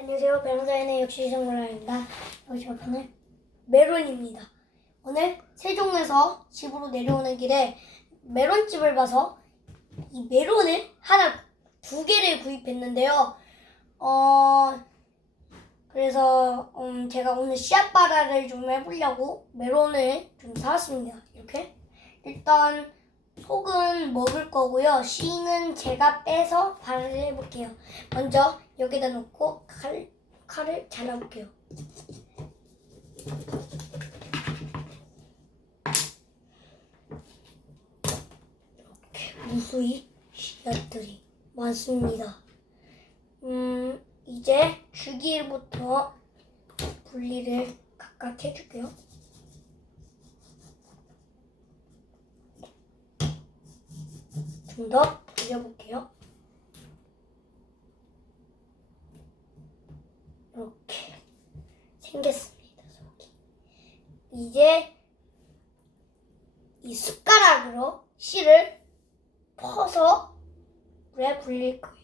안녕하세요. 변호사인의 역시정문화입니다. 저번에 메론입니다. 오늘 세종에서 집으로 내려오는 길에 메론집을 봐서 이 메론을 하나 두 개를 구입했는데요. 어 그래서 음, 제가 오늘 씨앗 발화를 좀 해보려고 메론을 좀 사왔습니다. 이렇게 일단 속은 먹을 거고요. 씨는 제가 빼서 발화를 해볼게요. 먼저 여기다 놓고 칼, 칼을 잘라볼게요. 이렇게 무수히 씨앗들이 많습니다. 음, 이제 주기일부터 분리를 각각 해줄게요. 좀 더 돌려볼게요. 이렇게 생겼습니다. 속이. 이제 이 숟가락으로 씨를 퍼서 물에 불릴 거예요.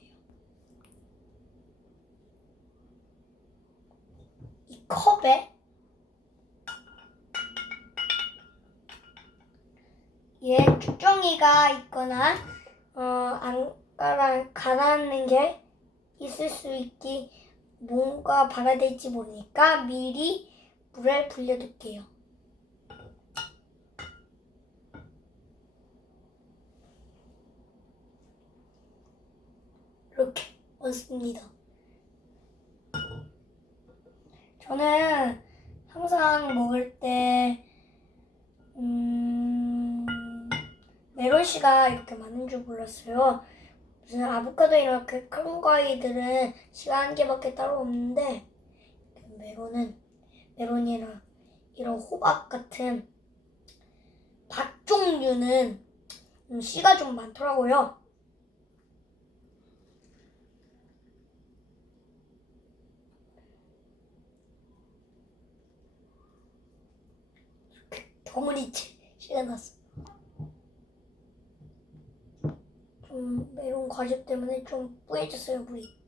이 컵에 얘 주정이가 있거나 어, 안 가라, 가라앉는 게 있을 수 있기 뭔가 발화될지 모르니까 미리 물을 불려둘게요. 이렇게 얹습니다. 저는 항상 먹을 때 음, 메론 씨가 이렇게 많은 줄 몰랐어요. 아보카도 이렇게 큰 과일들은 개밖에 따로 없는데 메론은 메론이랑 이런 호박 같은 밭 종류는 음, 씨가 좀 많더라고요. 버무리 씨가 났어. 좀 메론 과즙 때문에 좀 뿌얘졌어요 물이.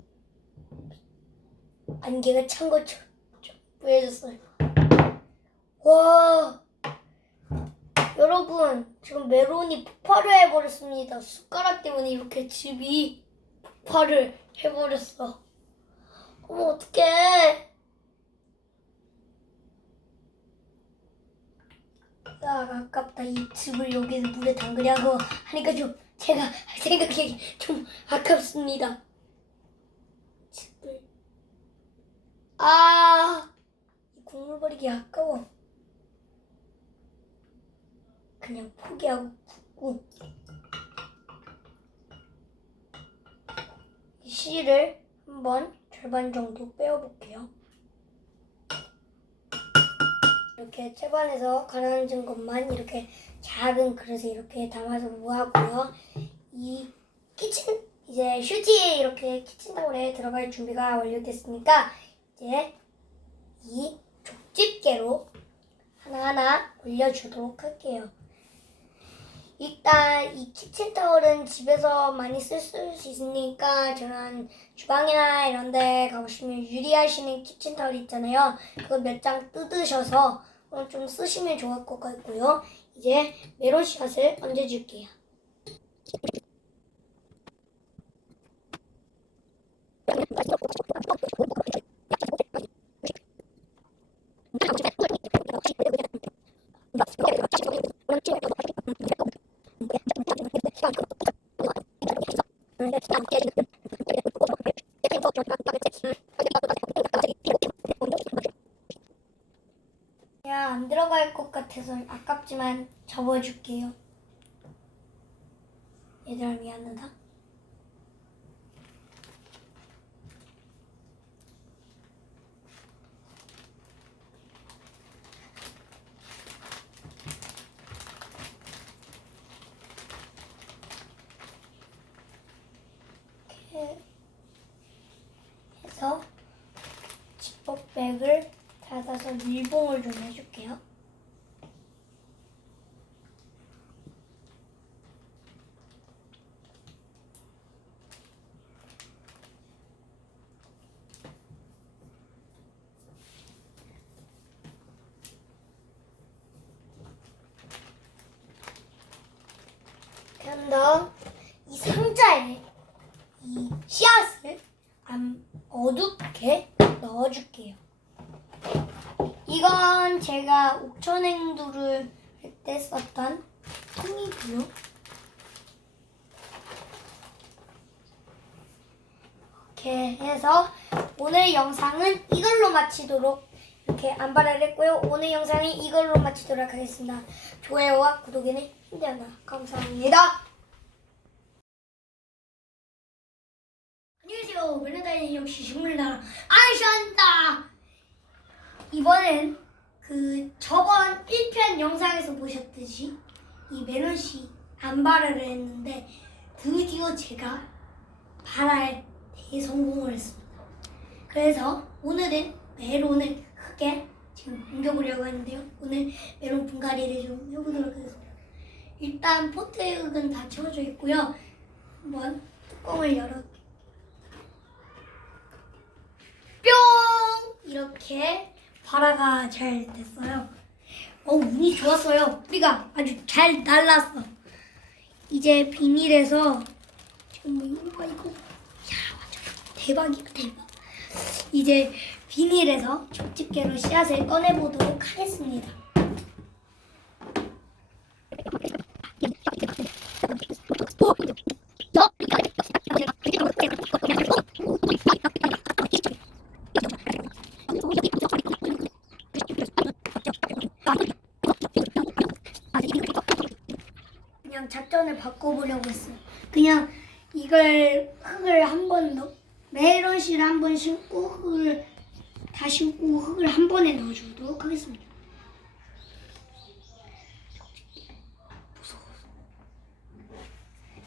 안개가 찬 것처럼 좀 뿌얘졌어요. 와 여러분 지금 메론이 폭발을 해버렸습니다. 숟가락 때문에 이렇게 집이 폭발을 해버렸어. 어머 어떡해. 아, 아깝다. 이 즙을 여기서 물에 담그려고 하니까 좀 제가 생각하기 좀 아깝습니다. 아, 이 국물 버리기 아까워. 그냥 포기하고 붓고. 이 씨를 한번 절반 정도 빼어볼게요. 이렇게 채반에서 가라앉은 것만 이렇게 작은 그릇에 이렇게 담아서 모았고요. 이 키친 이제 휴지에 이렇게 키친타올에 들어갈 준비가 완료됐으니까 이제 이 족집게로 하나하나 올려주도록 할게요. 일단 이 키친타올은 집에서 많이 쓸 수 있으니까 저는 주방이나 이런 데 가보시면 유리하시는 키친타올 있잖아요. 그거 몇 장 뜯으셔서 어, 좀 쓰시면 좋을 것 같고요. 이제 씨앗을 얹어줄게요. 야, 안 들어갈 것 같아서 아깝지만 접어줄게요. 얘들아 미안하다. 이렇게 해서 지퍼백을 닫아서 밀봉을 좀 해줄게요. 조금 더이 상자에 이 씨앗을 안 어둡게 넣어줄게요. 이건 제가 옥천행두를 할 때 썼던 통이고요. 이렇게 해서 오늘 영상은 이걸로 마치도록 이렇게 안발을 했고요. 오늘 영상은 이걸로 마치도록 하겠습니다. 좋아요와 구독에는 힘들 하나 감사합니다. 안녕하세요. 베네다인 역시 식물나라 아이샤입니다. 이번엔 그 저번 1편 영상에서 보셨듯이 이 메론씨 안발을 했는데 드디어 제가 발알 대성공을 했습니다. 그래서 오늘은 메론을 크게 지금 옮겨보려고 하는데요. 오늘 메론 분갈이를 좀 해보도록 하겠습니다. 일단 포트액은 다 채워져 있고요. 한번 뚜껑을 열어 뿅 이렇게 발화가 잘 됐어요. 어 운이 좋았어요. 뿌리가 아주 잘 날랐어. 이제 비닐에서 지금 봐 이거 야 완전 대박이야 대박. 이제 비닐에서 집게로 씨앗을 꺼내보도록 하겠습니다. 작전을 바꿔보려고 했어요. 그냥 이걸 흙을 한 번 넣, 메론씨를 한 번 심고 흙을 다 심고 흙을 한 번에 넣어주도록 하겠습니다. 무서워.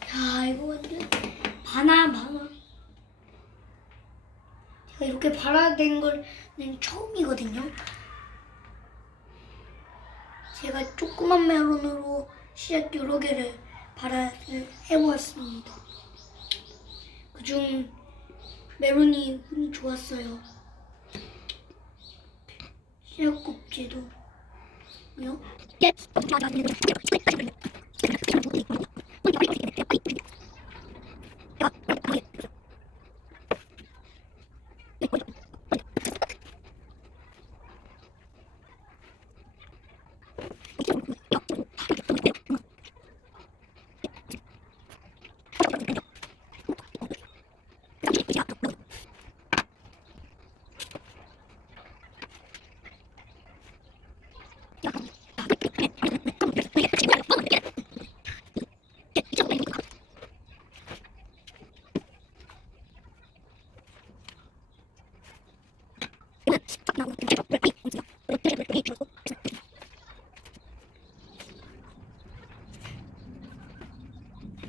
야 이거 완전 바나 바나. 제가 이렇게 발화된 거는 처음이거든요. 제가 조그만 메론으로 씨앗 여러 개를 발화를 해보았습니다. 그중 메론이 운이 좋았어요. 씨앗 껍질도 요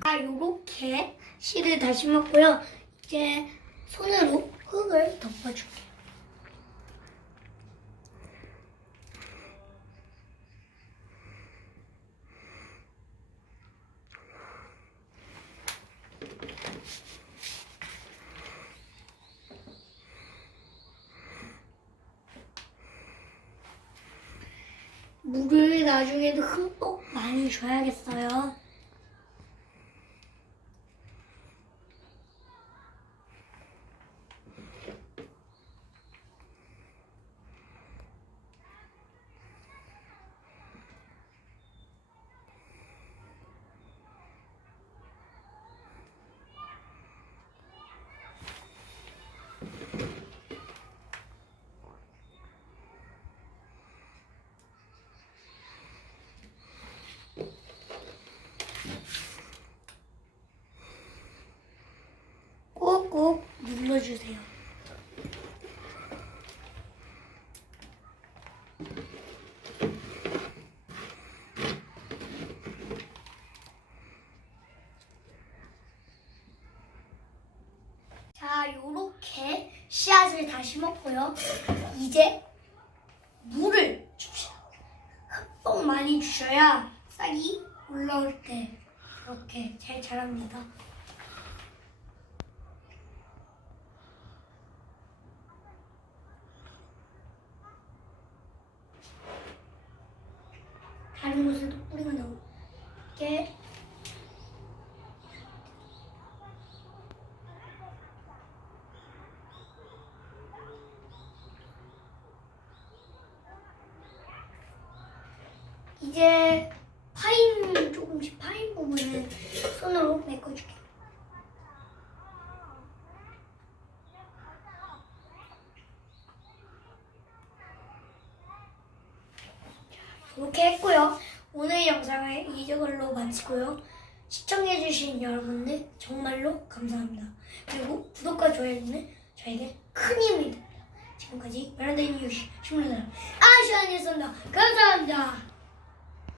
아, 요렇게 먹고요. 이제 손으로 흙을 덮어줄게요. 물을 나중에도 흠뻑 많이 줘야겠어요. 주세요. 자, 요렇게 씨앗을 다시 먹고요. 이제 물을 줍시다. 흠뻑 많이 주셔야 싹이 올라올 때 이렇게 잘 자랍니다. 다른 곳에도 뿌리가 나오게 이제 파인 조금씩 파인 부분을 손으로 메꿔줄게. 이렇게 했고요. 오늘 영상을 이걸로 마치고요. 시청해주신 여러분들 정말로 감사합니다. 그리고 구독과 좋아요는 저에게 큰 힘이 됩니다. 지금까지 베란다 뉴스 신문사 아시아니었습니다. 감사합니다.